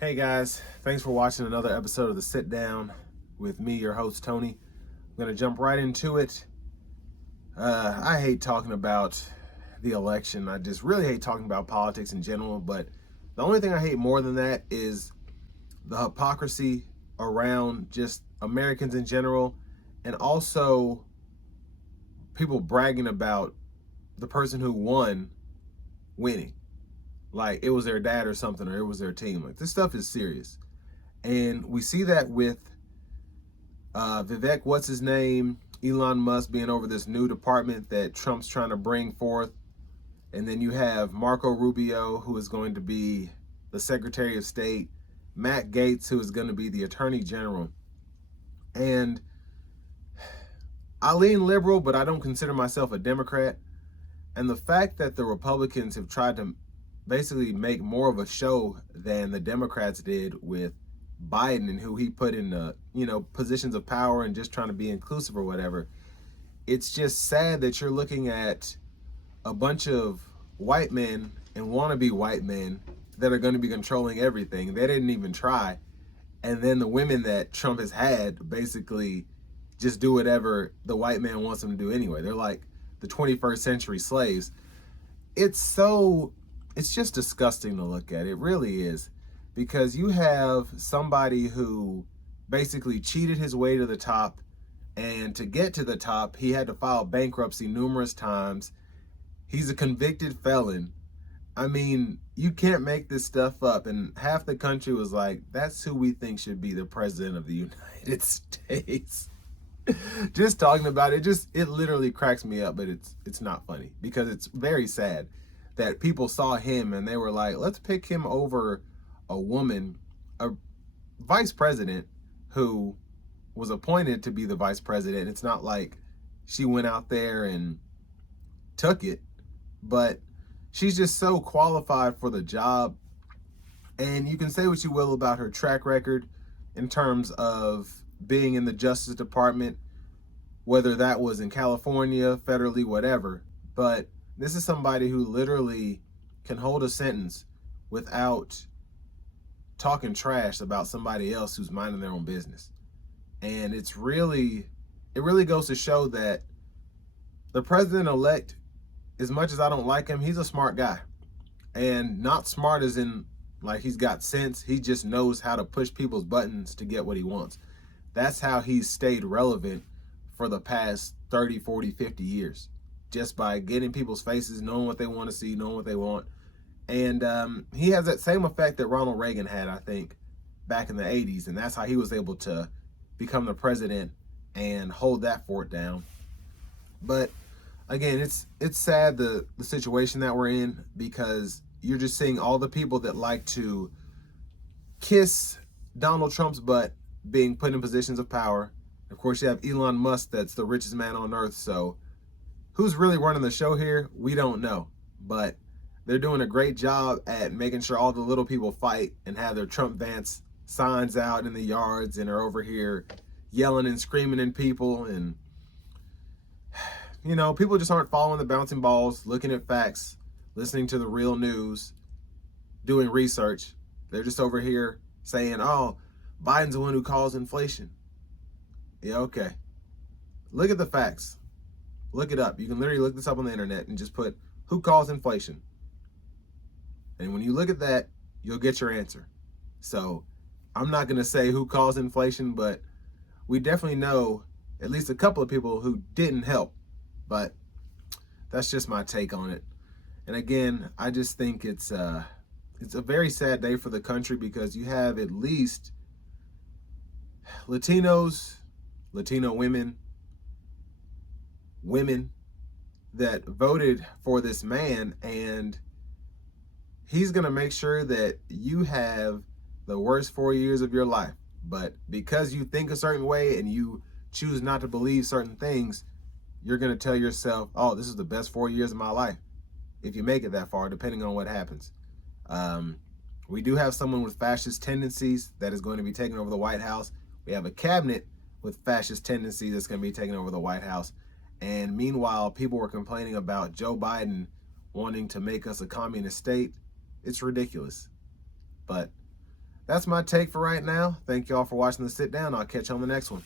Hey guys, thanks for watching another episode of the Sit Down with me, your host Tony. I'm gonna jump right into it. I hate talking about the election. I just really hate talking about politics in general, but the only thing I hate more than that is the hypocrisy around just Americans in general, and also people bragging about the person who won winning. Like it was their dad or something, or it was their team. Like this stuff is serious. And we see that with Vivek, what's his name, Elon Musk being over this new department that Trump's trying to bring forth. And then you have Marco Rubio, who is going to be the Secretary of State, Matt Gaetz, who is going to be the Attorney General. And I lean liberal, but I don't consider myself a Democrat. And the fact that the Republicans have tried to basically make more of a show than the Democrats did with Biden and who he put in the, positions of power and just trying to be inclusive or whatever. It's just sad that you're looking at a bunch of white men and wannabe white men that are going to be controlling everything. They didn't even try. And then the women that Trump has had basically just do whatever the white man wants them to do anyway. They're like the 21st century slaves. It's just disgusting to look at. It really is. Because you have somebody who basically cheated his way to the top, and to get to the top, he had to file bankruptcy numerous times. He's a convicted felon. I mean, you can't make this stuff up. And half the country was like, that's who we think should be the president of the United States. Just talking about it, it literally cracks me up, but it's not funny because it's very sad that people saw him and they were like, let's pick him over a woman, a vice president who was appointed to be the vice president. It's not like she went out there and took it, but she's just so qualified for the job. And you can say what you will about her track record in terms of being in the Justice Department, whether that was in California, federally, whatever. But this is somebody who literally can hold a sentence without talking trash about somebody else who's minding their own business. And it really goes to show that the president-elect, as much as I don't like him, he's a smart guy. And not smart as in like he's got sense. He just knows how to push people's buttons to get what he wants. That's how he's stayed relevant for the past 30, 40, 50 years. Just by getting people's faces, knowing what they want to see, knowing what they want. And he has that same effect that Ronald Reagan had, I think, back in the 80s. And that's how he was able to become the president and hold that fort down. But again, it's sad the situation that we're in, because you're just seeing all the people that like to kiss Donald Trump's butt being put in positions of power. Of course, you have Elon Musk, that's the richest man on earth. So who's really running the show here? We don't know. But they're doing a great job at making sure all the little people fight and have their Trump Vance signs out in the yards and are over here yelling and screaming at people. And, people just aren't following the bouncing balls, looking at facts, listening to the real news, doing research. They're just over here saying, oh, Biden's the one who caused inflation. Yeah, okay. Look at the facts. Look it up. You can literally look this up on the internet and just put, who caused inflation? And when you look at that, you'll get your answer. So I'm not going to say who caused inflation, but we definitely know at least a couple of people who didn't help. But that's just my take on it. And again, I just think it's a very sad day for the country, because you have at least Latinos, Latino women that voted for this man, and he's going to make sure that you have the worst 4 years of your life. But because you think a certain way and you choose not to believe certain things, you're going to tell yourself, oh, this is the best 4 years of my life, if you make it that far, depending on what happens. We do have someone with fascist tendencies that is going to be taking over the White House. We have a cabinet with fascist tendencies that's going to be taking over the White House. And meanwhile, people were complaining about Joe Biden wanting to make us a communist state. It's ridiculous. But that's my take for right now. Thank y'all for watching the Sit Down. I'll catch you on the next one.